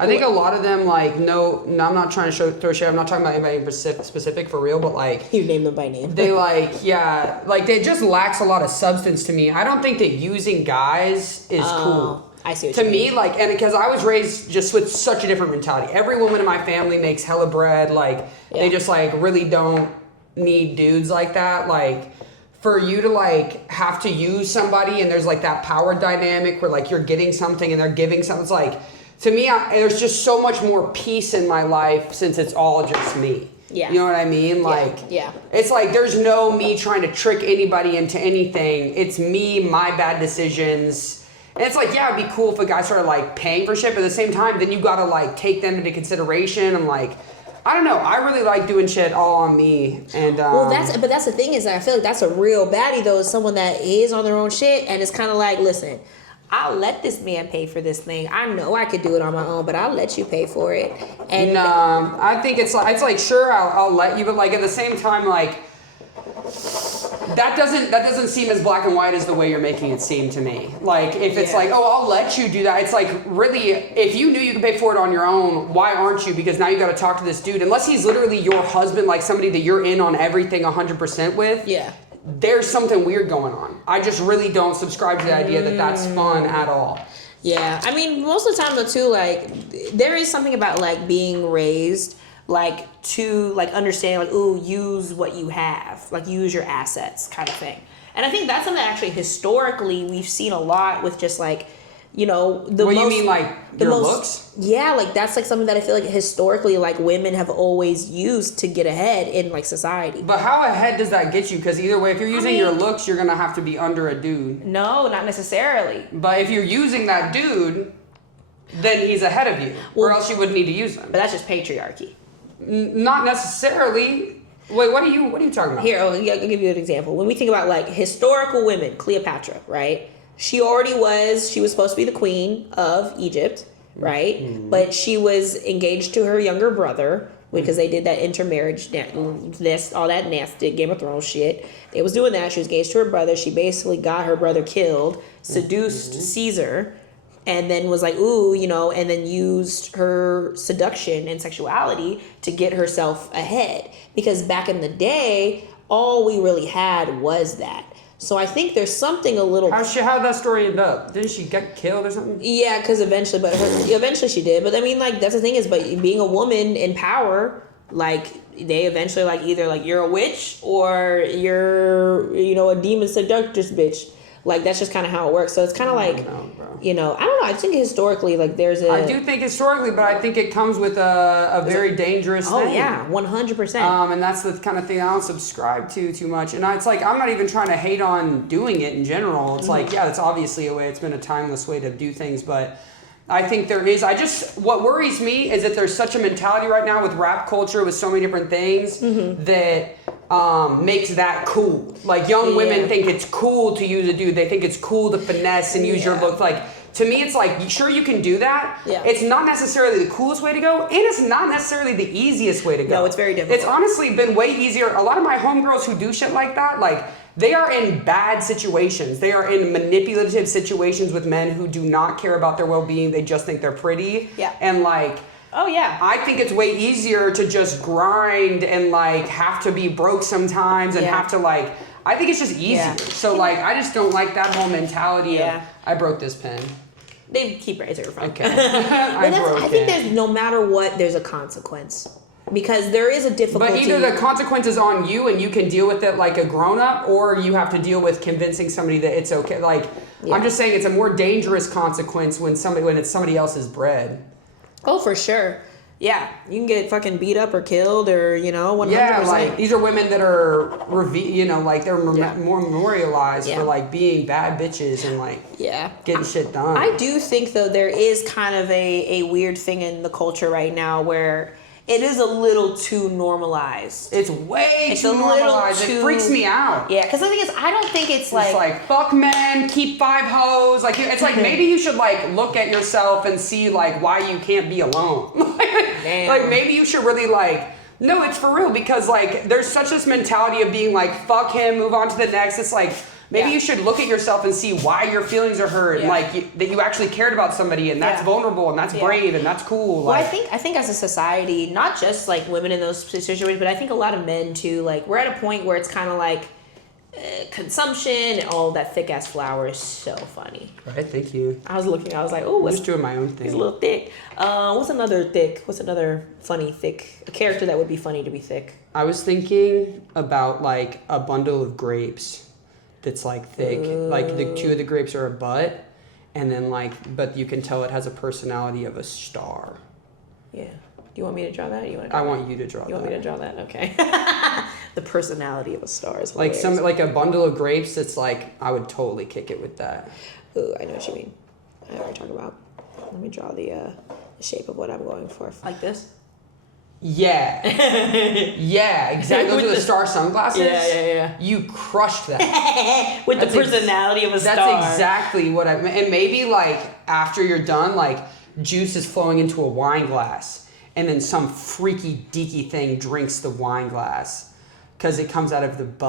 I think a lot of them, like, no, I'm not trying to throw shade. I'm not talking about anybody specific for real, but, like... You name them by name. They, like, yeah, like, they just lacks a lot of substance to me. I don't think that using guys is cool. I see what to you me, mean. like, and because I was raised just with such a different mentality. Every woman in my family makes hella bread. Like, they just, like, really don't need dudes like that. Like... For you to, like, have to use somebody and there's, like, that power dynamic where, like, you're getting something and they're giving something. It's, like, to me, there's just so much more peace in my life since it's all just me. Yeah. You know what I mean? Like, it's like there's no me trying to trick anybody into anything. It's me, my bad decisions. And it's like, yeah, it'd be cool if a guy started, like, paying for shit. But at the same time, then you got to, like, take them into consideration and, like... I don't know. I really like doing shit all on me, and well, that's the thing is that I feel like that's a real baddie though. Is someone that is on their own shit, and it's kind of like, listen, I'll let this man pay for this thing. I know I could do it on my own, but I'll let you pay for it. And I think it's like sure I'll let you, but like at the same time, like that doesn't seem as black and white as the way you're making it seem to me. Like if it's like, oh, I'll let you do that. It's like, really, if you knew you could pay for it on your own, why aren't you? Because now you got to talk to this dude. Unless he's literally your husband, like somebody that you're in on everything 100% with. Yeah. There's something weird going on. I just really don't subscribe to the idea that that's fun at all. Yeah. I mean, most of the time though too, like there is something about like being raised like to like understand like, ooh, use what you have, like use your assets kind of thing. And I think that's something that actually historically we've seen a lot with just like, you know, you mean like your looks? Yeah, like that's like something that I feel like historically like women have always used to get ahead in like society. But how ahead does that get you? Because either way, if you're using your looks, you're gonna have to be under a dude. No, not necessarily. But if you're using that dude, then he's ahead of you, or else you wouldn't need to use him. But that's just patriarchy. Not necessarily. Wait, what are you talking about? Here, I'll give you an example. When we think about like historical women, Cleopatra, right? She was supposed to be the queen of Egypt, right? Mm-hmm. But she was engaged to her younger brother because they did that intermarriage, all that nasty Game of Thrones shit. They was doing that. She was engaged to her brother. She basically got her brother killed, seduced Caesar, and then was like, ooh, you know, and then used her seduction and sexuality to get herself ahead. Because back in the day, all we really had was that. So I think there's something a little... How'd that story end up? Didn't she get killed or something? Yeah, because eventually she did. But I mean, like, that's the thing is, but being a woman in power, like, they eventually, like, either, like, you're a witch or you're, you know, a demon seductress bitch. Like, that's just kind of how it works. So it's kind of like, you know, I don't know. I think historically, like, I do think historically, but I think it comes with a very dangerous thing. Oh, yeah, 100%. And that's the kind of thing I don't subscribe to too much. And it's like, I'm not even trying to hate on doing it in general. It's like, yeah, that's obviously a way. It's been a timeless way to do things, but... I think there is. What worries me is that there's such a mentality right now with rap culture, with so many different things that makes that cool. Like young women think it's cool to use a dude. They think it's cool to finesse and use your look. Like to me, it's like, sure, you can do that. Yeah. It's not necessarily the coolest way to go, and it's not necessarily the easiest way to go. No, it's very difficult. It's honestly been way easier. A lot of my homegirls who do shit like that, like, they are in bad situations. They are in manipulative situations with men who do not care about their well-being. They just think they're pretty. Yeah. And like, oh yeah, I think it's way easier to just grind and like have to be broke sometimes and have to like, I think it's just easier. Yeah. So like, I just don't like that whole mentality of, I broke this pen. They keep right there. Okay. I think there's, no matter what, there's a consequence. Because there is a difficulty. But either the consequence is on you and you can deal with it like a grown-up, or you have to deal with convincing somebody that it's okay. Like, I'm just saying it's a more dangerous consequence when it's somebody else's bread. Oh, for sure. Yeah, you can get fucking beat up or killed or, you know, 100%. Yeah, like, these are women that are, you know, like, they're more memorialized for, like, being bad bitches and, like, getting shit done. I do think, though, there is kind of a weird thing in the culture right now where... It is a little too normalized. It's way too normalized. It freaks me out. Yeah, because the thing is, I don't think it's like... It's like, fuck men, keep 5 hoes. Like, it's like, maybe you should, like, look at yourself and see, like, why you can't be alone. Like, maybe you should really, like... No, it's for real, because, like, there's such this mentality of being like, fuck him, move on to the next. It's like... Maybe you should look at yourself and see why your feelings are hurt, and like that you actually cared about somebody, and that's vulnerable, and that's brave, and that's cool. Well, Like, I think as a society, not just like women in those situations, but I think a lot of men too. Like we're at a point where it's kind of like consumption and all that thick ass flour is so funny. Right, thank you. I was like, oh, I'm just doing my own thing. He's a little thick. What's another funny thick? A character that would be funny to be thick. I was thinking about like a bundle of grapes that's like thick. Like the two of the grapes are a butt, and then like, but you can tell it has a personality of a star. Yeah. Do you want me to draw that? Or you want to I want you to draw that. You want me to draw that? Okay. The personality of a star is like hilarious. like a bundle of grapes that's like, I would totally kick it with that. Ooh, I know what you mean. I know what you're talking about. Let me draw the shape of what I'm going for. Like this? Yeah. Yeah, exactly. Those are the star sunglasses. Yeah. You crushed that. With the personality of a star. That's exactly what I meant. And maybe like after you're done, like juice is flowing into a wine glass, and then some freaky deaky thing drinks the wine glass because it comes out of the butt.